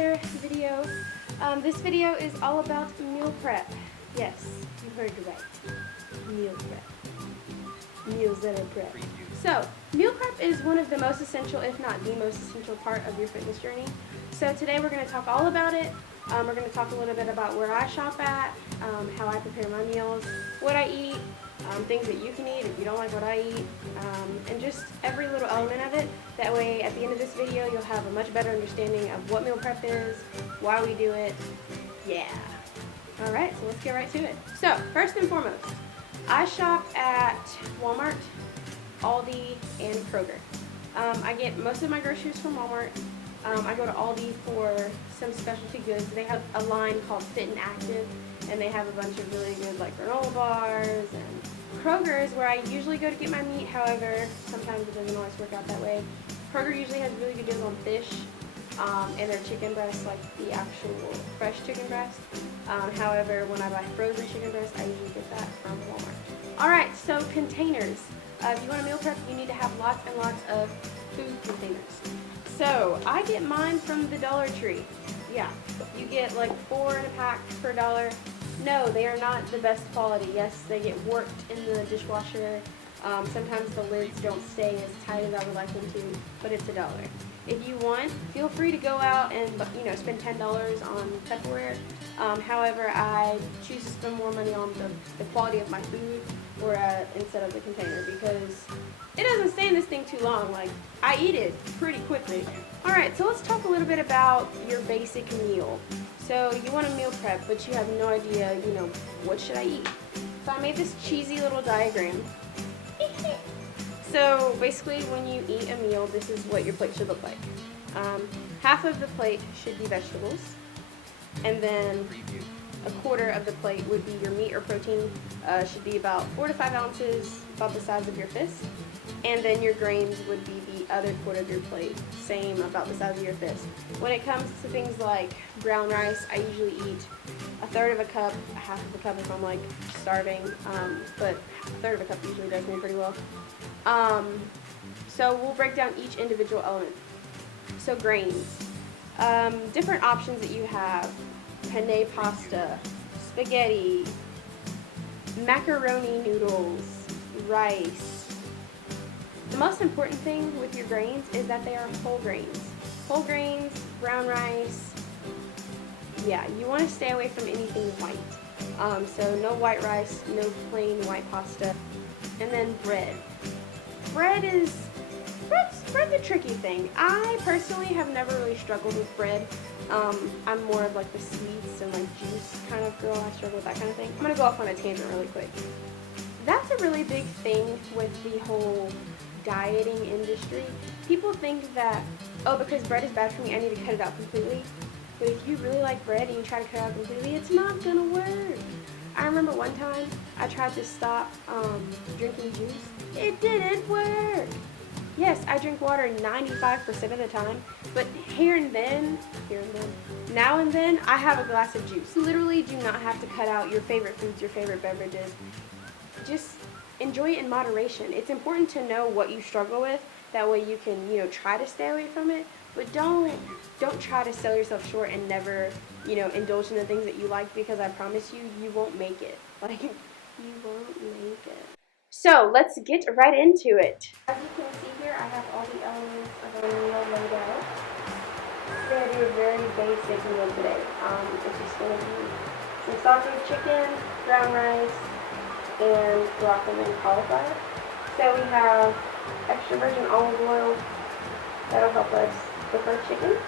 another video. This video is all about meal prep. Yes, you heard right. Meal prep. Meals that are prep. So, meal prep is one of the most essential, if not the most essential part of your fitness journey. So today we're going to talk all about it. We're going to talk a little bit about where I shop at, how I prepare my meals, what I eat, things that you can eat if you don't like what I eat, and just every little element of it. That way at the end of this video you'll have a much better understanding of what meal prep is, why we do it. Yeah. Alright, so let's get right to it. So, first and foremost, I shop at Walmart, Aldi, and Kroger. I get most of my groceries from Walmart. I go to Aldi for some specialty goods. They have a line called Fit and Active, and they have a bunch of really good like granola bars. And Kroger is where I usually go to get my meat. However, sometimes it doesn't always work out that way. Kroger usually has really good deals on fish and their chicken breasts, like the actual fresh chicken breast. However, when I buy frozen chicken breast, I usually get that from Walmart. Alright, so containers. If you want a meal prep, you need to have lots and lots of food containers. So, I get mine from the Dollar Tree. Yeah, you get like 4 in a pack per $1. No, they are not the best quality. Yes, they get warped in the dishwasher. Sometimes the lids don't stay as tight as I would like them to, but it's $1. If you want, feel free to go out and spend $10 on Tupperware. However, I choose to spend more money on the quality of my food or instead of the container, because it doesn't stay in this thing too long. Like, I eat it pretty quickly. Alright, so let's talk a little bit about your basic meal. So you want a meal prep, but you have no idea, what should I eat? So I made this cheesy little diagram. So basically, when you eat a meal, this is what your plate should look like. Half of the plate should be vegetables, and then a quarter of the plate would be your meat or protein. Should be about 4 to 5 ounces, about the size of your fist. And then your grains would be the other quarter of your plate, same, about the size of your fist. When it comes to things like brown rice, I usually eat a third of a cup, half of a cup if I'm like starving, but a third of a cup usually does me pretty well. So we'll break down each individual element. So grains, different options that you have: penne pasta, spaghetti, macaroni noodles, rice. The most important thing with your grains is that they are whole grains. Whole grains, brown rice. Yeah, you want to stay away from anything white. So no white rice, no plain white pasta. And then bread. Bread's a tricky thing. I personally have never really struggled with bread. I'm more of like the sweets and like juice kind of girl. I struggle with that kind of thing. I'm going to go off on a tangent really quick. That's a really big thing with the whole dieting industry. People think that, oh, because bread is bad for me, I need to cut it out completely. But if you really like bread and you try to cut it out completely, it's not going to work. I remember one time I tried to stop drinking juice. It didn't work. Yes, I drink water 95% of the time, but now and then, I have a glass of juice. You literally do not have to cut out your favorite foods, your favorite beverages. Just enjoy it in moderation. It's important to know what you struggle with. That way you can, try to stay away from it, but don't try to sell yourself short and never, indulge in the things that you like, because I promise you, you won't make it. Like, you won't make it. So, let's get right into it. As you can see here, I have all the elements of a meal laid out. We're going to do a very basic meal today. It's just going to be some sauteed chicken, brown rice, and broccoli and cauliflower. So we have extra virgin olive oil. That'll help us cook our chicken.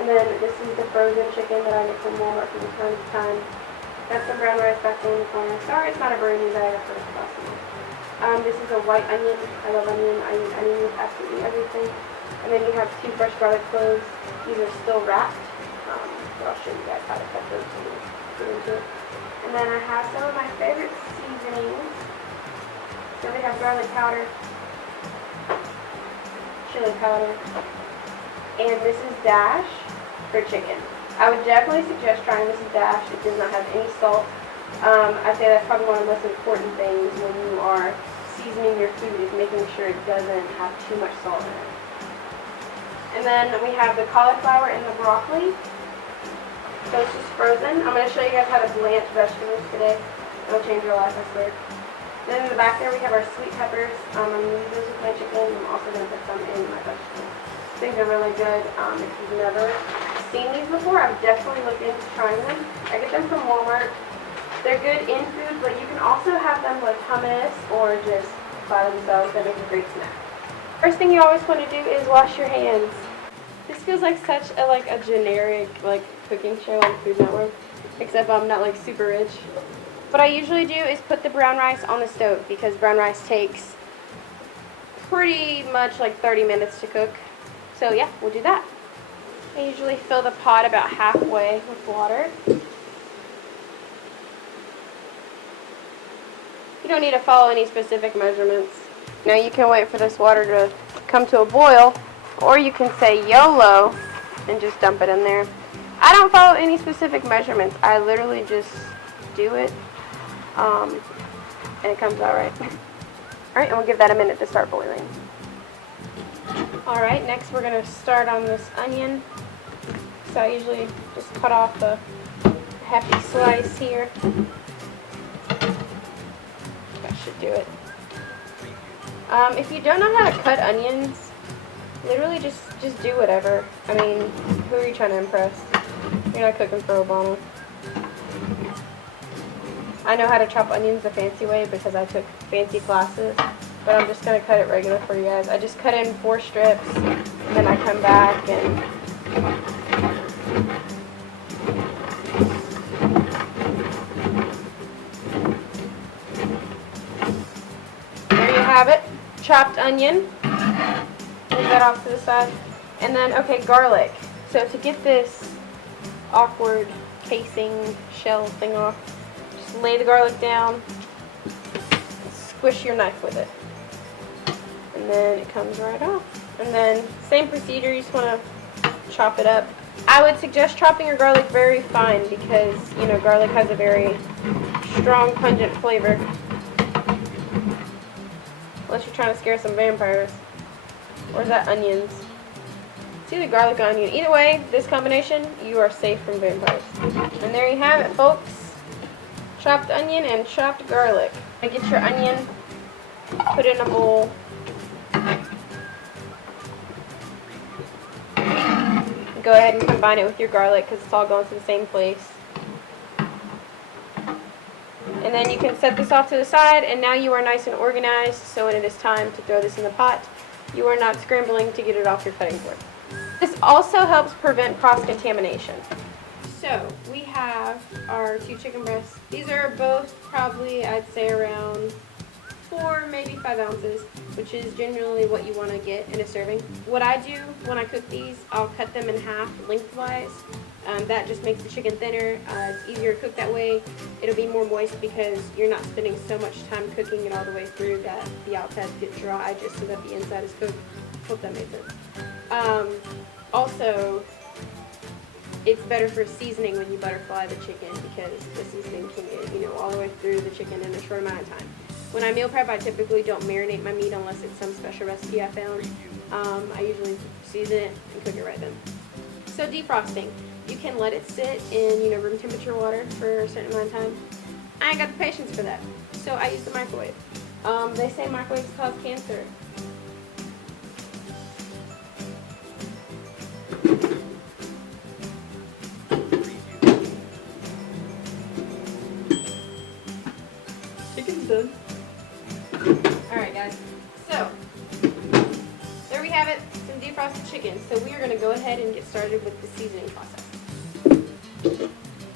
And then this is the frozen chicken that I get from Walmart from time to time. Got some brown rice back there in the corner. Sorry, it's not a brand new bag of first class. This is a white onion. I love onion. I eat onion with absolutely everything. And then you have 2 fresh garlic cloves. These are still wrapped. But I'll show you guys how to cut those and get into it. And then I have some of my favorite seasonings. So we have garlic powder, chili powder, and this is Dash for chicken. I would definitely suggest trying this Dash. It does not have any salt. I'd say that's probably one of the most important things when you are seasoning your food, is making sure it doesn't have too much salt in it. And then we have the cauliflower and the broccoli. So it's just frozen. I'm going to show you guys how to blanch vegetables today. It'll change your life, I swear. Then in the back there we have our sweet peppers. I'm going to use those with my chicken. I'm also going to put some in my vegetables. These are really good. If you've never seen these before, I've definitely looked into trying them. I get them from Walmart. They're good in food, but you can also have them with hummus or just by themselves. That makes a great snack. First thing you always want to do is wash your hands. This feels like such a generic cooking show on Food Network, except I'm not super rich. What I usually do is put the brown rice on the stove because brown rice takes pretty much 30 minutes to cook. So yeah, we'll do that. I usually fill the pot about halfway with water. You don't need to follow any specific measurements. Now you can wait for this water to come to a boil, or you can say YOLO and just dump it in there. I don't follow any specific measurements. I literally just do it, and it comes out right. Alright, and we'll give that a minute to start boiling. Alright, next we're going to start on this onion. So I usually just cut off a hefty slice here. That should do it. If you don't know how to cut onions, literally just do whatever. I mean, who are you trying to impress? You're not cooking for Obama. I know how to chop onions the fancy way because I took fancy classes, but I'm just going to cut it regular for you guys. I just cut in 4 strips, and then I come back and there you have it, chopped onion. Move that off to the side. And then, okay, garlic. So to get this awkward casing shell thing off, just lay the garlic down, squish your knife with it, and then it comes right off. And then same procedure, you just want to chop it up. I would suggest chopping your garlic very fine because, you know, garlic has a very strong, pungent flavor. Unless you're trying to scare some vampires. Or is that onions? It's either garlic or onion. Either way, this combination, you are safe from vampires. And there you have it, folks. Chopped onion and chopped garlic. Get your onion, put it in a bowl. Go ahead and combine it with your garlic because it's all going to the same place. And then you can set this off to the side, and now you are nice and organized, so when it is time to throw this in the pot, you are not scrambling to get it off your cutting board. This also helps prevent cross-contamination. So, we have our 2 chicken breasts. These are both probably, I'd say, around 4, maybe 5 ounces, which is generally what you want to get in a serving. What I do when I cook these, I'll cut them in half lengthwise. That just makes the chicken thinner. It's easier to cook that way. It'll be more moist because you're not spending so much time cooking it all the way through that the outsides get dry just so that the inside is cooked. Hope that made sense. Also, it's better for seasoning when you butterfly the chicken because the seasoning can get, you know, all the way through the chicken in a short amount of time. When I meal prep, I typically don't marinate my meat unless it's some special recipe I found. I usually season it and cook it right then. So defrosting. You can let it sit in, you know, room temperature water for a certain amount of time. I ain't got the patience for that, so I use the microwave. They say microwaves cause cancer. Chicken's done. Alright guys, so there we have it, some defrosted chicken. So we are going to go ahead and get started with the seasoning process.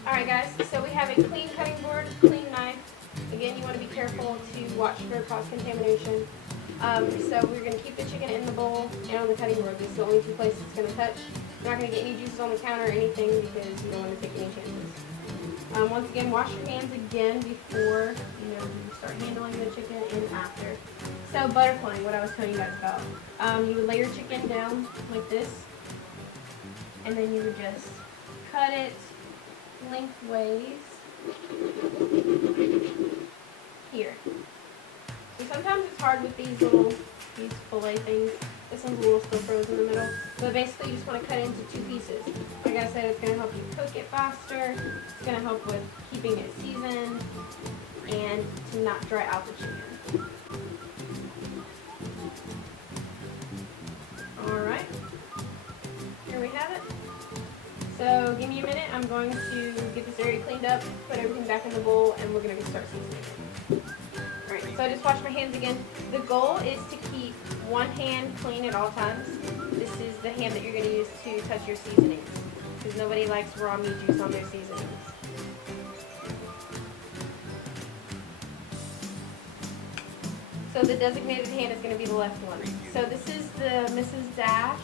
Alright guys, so we have a clean cutting board, clean knife. Again, you want to be careful to watch for cross-contamination. So we're going to keep the chicken in the bowl and on the cutting board. This is the only 2 places it's going to touch. You're not going to get any juices on the counter or anything because you don't want to take any chances. Once again, wash your hands again before you start handling the chicken and after. So butterflying, what I was telling you guys about. You would lay your chicken down like this, and then you would just cut it lengthways here. So sometimes it's hard with these fillet things This one's a little still frozen in the middle. But basically you just want to cut it into 2 pieces. Like I said, it's going to help you cook it faster. It's going to help with keeping it seasoned and to not dry out the chicken. Alright. Here we have it. So give me a minute. I'm going to get this area cleaned up, put everything back in the bowl, and we're going to start seasoning it. Alright, so I just washed my hands again. The goal is to keep one hand clean at all times. This is the hand that you're going to use to touch your seasonings, because nobody likes raw meat juice on their seasonings. So the designated hand is going to be the left one. So this is the Mrs. Dash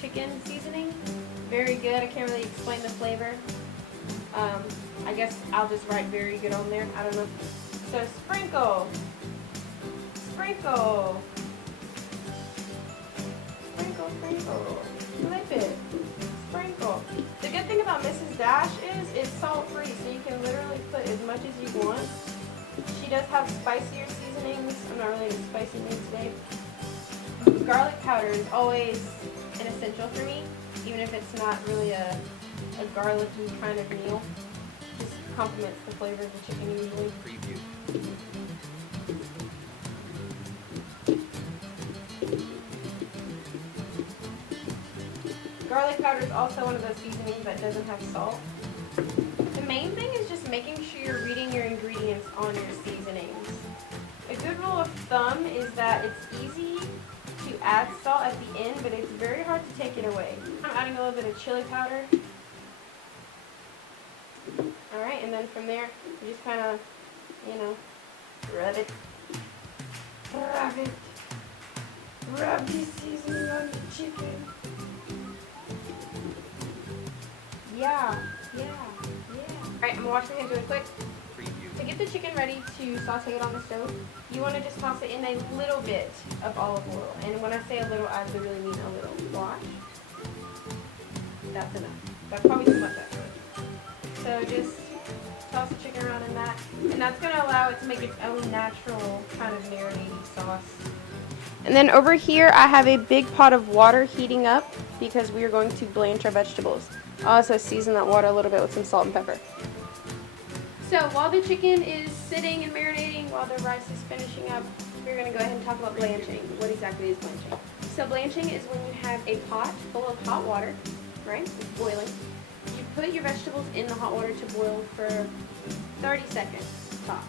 chicken seasoning. Very good. I can't really explain the flavor. I guess I'll just write very good on there. I don't know. So sprinkle, sprinkle, sprinkle, sprinkle, flip it, sprinkle. The good thing about Mrs. Dash is it's salt free, so you can literally put as much as you want. She does have spicier seasonings. I'm not really into spicy meat today. Garlic powder is always an essential for me, even if it's not really a garlicky kind of meal. Just complements the flavor of the chicken usually. Garlic powder is also one of those seasonings that doesn't have salt. The main thing is just making sure you're reading your ingredients on your seasonings. A good rule of thumb is that it's easy to add salt at the end, but it's very hard to take it away. I'm adding a little bit of chili powder. Alright, and then from there, you just kind of, rub it. Rub it. Rub this seasoning on the chicken. Yeah. Alright, I'm going to wash my hands really quick. To get the chicken ready to saute it on the stove, you want to just toss it in a little bit of olive oil. And when I say a little, I really mean a little. Watch. That's enough. That's probably too much actually. So just toss the chicken around in that. And that's going to allow it to make its own natural kind of marinating sauce. And then over here, I have a big pot of water heating up because we are going to blanch our vegetables. I'll also season that water a little bit with some salt and pepper. So while the chicken is sitting and marinating, while the rice is finishing up, we're going to go ahead and talk about blanching. What exactly is blanching? So blanching is when you have a pot full of hot water, right? It's boiling. You put your vegetables in the hot water to boil for 30 seconds tops.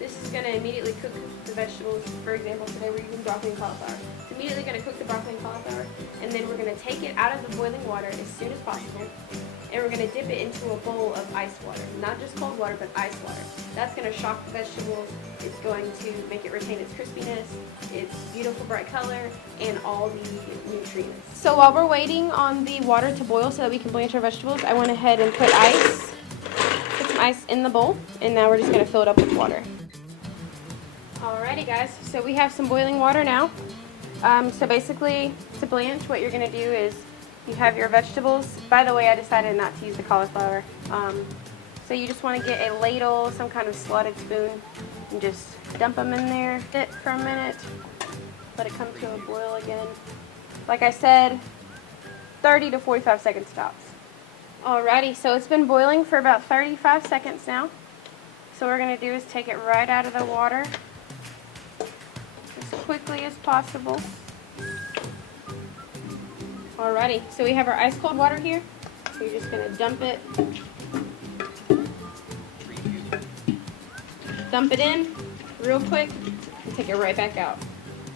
This is going to immediately cook the vegetables. For example, today we're using broccoli and cauliflower. It's immediately going to cook the broccoli and cauliflower, and then we're going to take it out of the boiling water as soon as possible, and we're going to dip it into a bowl of ice water. Not just cold water, but ice water. That's going to shock the vegetables. It's going to make it retain its crispiness, its beautiful bright color, and all the nutrients. So while we're waiting on the water to boil so that we can blanch our vegetables, I went ahead and put some ice in the bowl, and now we're just going to fill it up with water. Alrighty guys, so we have some boiling water now. So basically, to blanch, what you're going to do is you have your vegetables. By the way, I decided not to use the cauliflower. So you just want to get a ladle, some kind of slotted spoon, and just dump them in there. Sit for a minute, let it come to a boil again. Like I said, 30 to 45 seconds tops. Alrighty, so it's been boiling for about 35 seconds now. So what we're going to do is take it right out of the water as quickly as possible. Alrighty, so we have our ice cold water here. So you're just going to dump it in real quick, and take it right back out.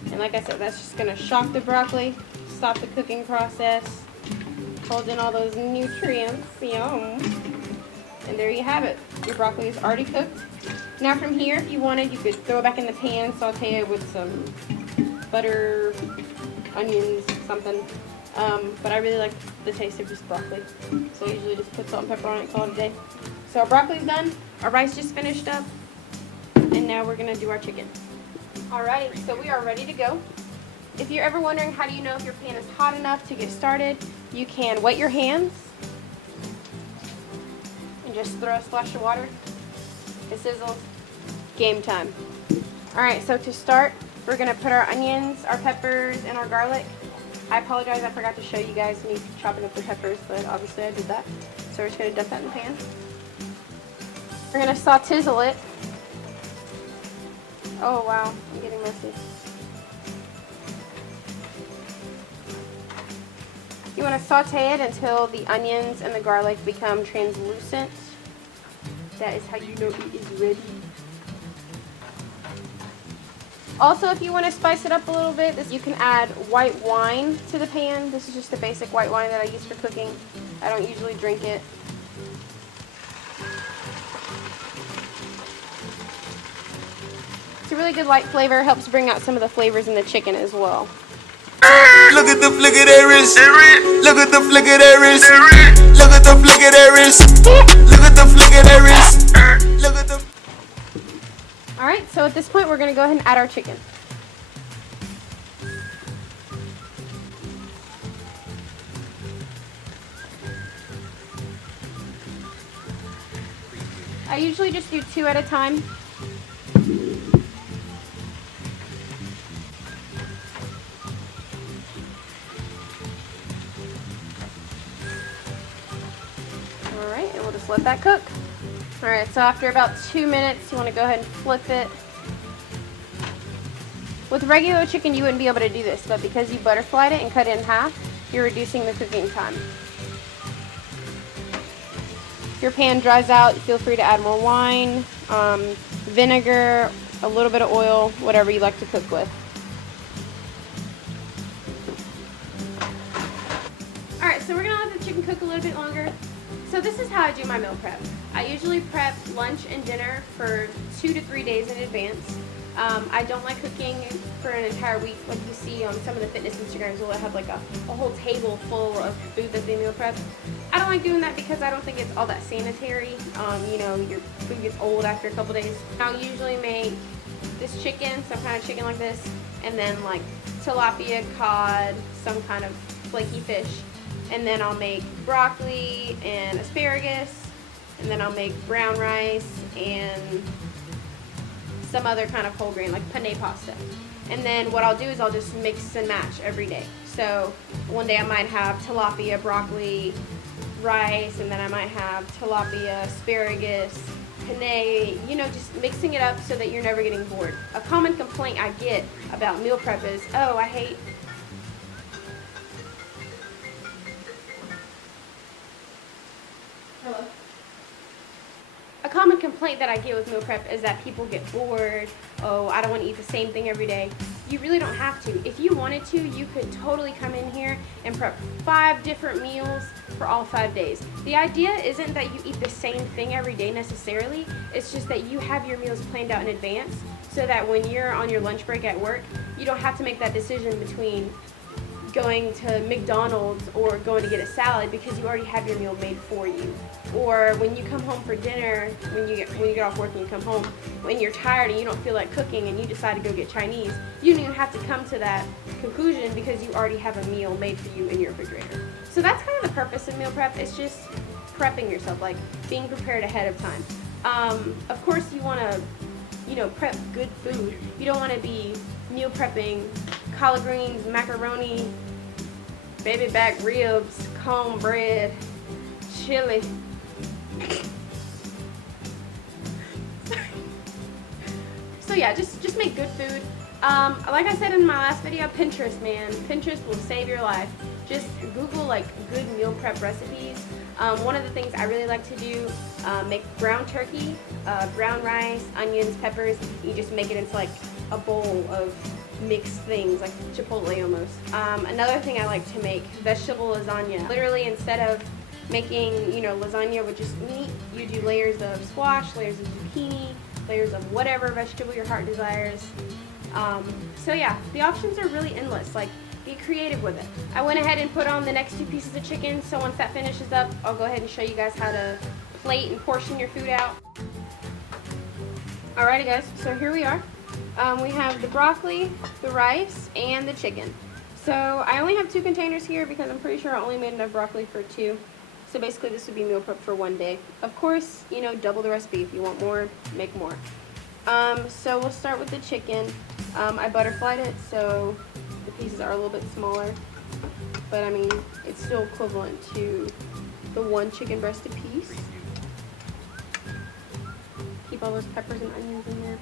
And like I said, that's just going to shock the broccoli, stop the cooking process, hold in all those nutrients. Yum. And there you have it. Your broccoli is already cooked. Now from here, if you wanted, you could throw it back in the pan, saute it with some butter, onions, something. But I really like the taste of just broccoli. So I usually just put salt and pepper on it and call it a day. So our broccoli's done. Our rice just finished up. And now we're going to do our chicken. Alrighty, so we are ready to go. If you're ever wondering how do you know if your pan is hot enough to get started, you can wet your hands and just throw a splash of water. It sizzles. Game time. Alright, so to start, We're gonna put our onions, our peppers, and our garlic. I apologize, I forgot to show you guys me chopping up the peppers, but obviously I did that. So we're just gonna dump that in the pan. We're gonna sautizzle it. Oh wow, I'm getting messy. You want to saute it until the onions and the garlic become translucent. That is how you know it is ready. Also, if you want to spice it up a little bit, you can add white wine to the pan. This is just the basic white wine that I use for cooking. I don't usually drink it. It's a really good light flavor. Helps bring out some of the flavors in the chicken as well. Look at the flick of that wrist. Look at the flick of that wrist. Look at the flick of that wrist. Look at the flick of that wrist. Look at the. Alright, so at this point we're going to go ahead and add our chicken. I usually just do 2 at a time. Alright, and we'll just let that cook. Alright, so after about 2 minutes, you want to go ahead and flip it. With regular chicken, you wouldn't be able to do this, but because you butterflied it and cut it in half, you're reducing the cooking time. If your pan dries out, feel free to add more wine, vinegar, a little bit of oil, whatever you like to cook with. Alright, so we're going to let the chicken cook a little bit longer. So this is how I do my meal prep. I usually prep lunch and dinner for 2 to 3 days in advance. I don't like cooking for an entire week like you see on some of the fitness Instagrams where they have like a whole table full of food that they meal prep. I don't like doing that because I don't think it's all that sanitary. You know, your food gets old after a couple days. I'll usually make this chicken, some kind of chicken like this, and then like tilapia, cod, some kind of flaky fish. And then I'll make broccoli and asparagus, and then I'll make brown rice and some other kind of whole grain, like penne pasta. And then what I'll do is I'll just mix and match every day. So one day I might have tilapia, broccoli, rice, and then I might have tilapia, asparagus, penne, you know, just mixing it up so that you're never getting bored. A common complaint I get about meal prep is, oh, I hate A common complaint that I get with meal prep is that people get bored. Oh, I don't want to eat the same thing every day. You really don't have to. If you wanted to, you could totally come in here and prep 5 different meals for all 5 days. The idea isn't that you eat the same thing every day necessarily. It's just that you have your meals planned out in advance so that when you're on your lunch break at work, you don't have to make that decision between going to McDonald's or going to get a salad because you already have your meal made for you. Or when you come home for dinner, when you get off work and you come home, when you're tired and you don't feel like cooking and you decide to go get Chinese, you don't even have to come to that conclusion because you already have a meal made for you in your refrigerator. So that's kind of the purpose of meal prep. It's just prepping yourself, like being prepared ahead of time. Of course you want to, you know, prep good food. You don't want to be meal prepping collard greens, macaroni, baby back ribs, cornbread, chili. So yeah, just make good food. Like I said in my last video, Pinterest, man. Pinterest will save your life. Just Google like good meal prep recipes. One of the things I really like to do, make ground turkey, brown rice, onions, peppers. You just make it into like a bowl of mixed things, like Chipotle almost. Another thing I like to make, vegetable lasagna. Literally, instead of making, you know, lasagna with just meat, you do layers of squash, layers of zucchini, layers of whatever vegetable your heart desires. So yeah, the options are really endless. Like, be creative with it. I went ahead and put on the next 2 pieces of chicken, so once that finishes up, I'll go ahead and show you guys how to plate and portion your food out. Alrighty guys, so here we are. We have the broccoli, the rice, and the chicken. So I only have 2 containers here because I'm pretty sure I only made enough broccoli for 2. So basically this would be meal prep for 1 day. Of course, you know, double the recipe. If you want more, make more. So we'll start with the chicken. I butterflied it, so the pieces are a little bit smaller. But I mean, it's still equivalent to the 1 chicken breast a piece. Keep all those peppers and onions in there.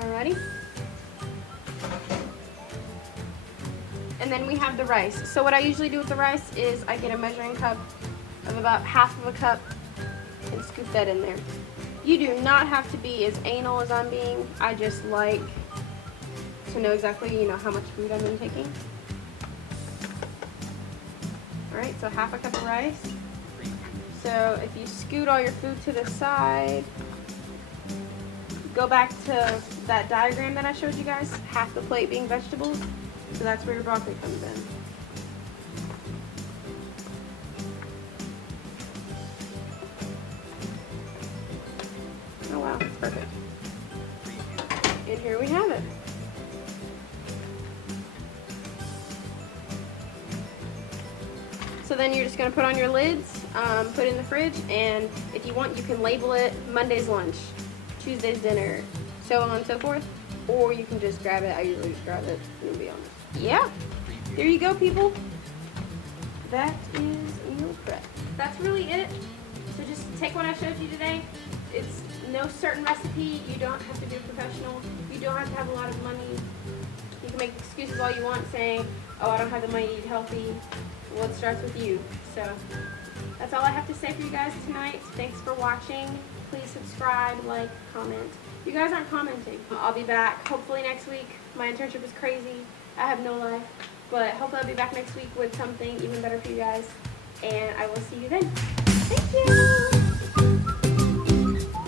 Alrighty. And then we have the rice. So what I usually do with the rice is I get a measuring cup of about half of a cup and scoop that in there. You do not have to be as anal as I'm being. I just like to know exactly, you know, how much food I'm intaking. Alright, so half a cup of rice. So if you scoot all your food to the side, go back to that diagram that I showed you guys, half the plate being vegetables. So that's where your broccoli comes in. Oh wow, that's perfect. And here we have it. So then you're just going to put on your lids, put it in the fridge, and if you want, you can label it Monday's lunch, Tuesday's dinner, so on and so forth, or you can just grab it. I usually just grab it, to be honest. Yeah, there you go, people. That is meal prep. That's really it. So just take what I showed you today. It's no certain recipe. You don't have to be a professional. You don't have to have a lot of money. You can make excuses all you want saying, oh, I don't have the money to eat healthy. Well, it starts with you. So that's all I have to say for you guys tonight. Thanks for watching. Please subscribe, like, comment. You guys aren't commenting. I'll be back hopefully next week. My internship is crazy. I have no life. But hopefully I'll be back next week with something even better for you guys. And I will see you then. Thank you.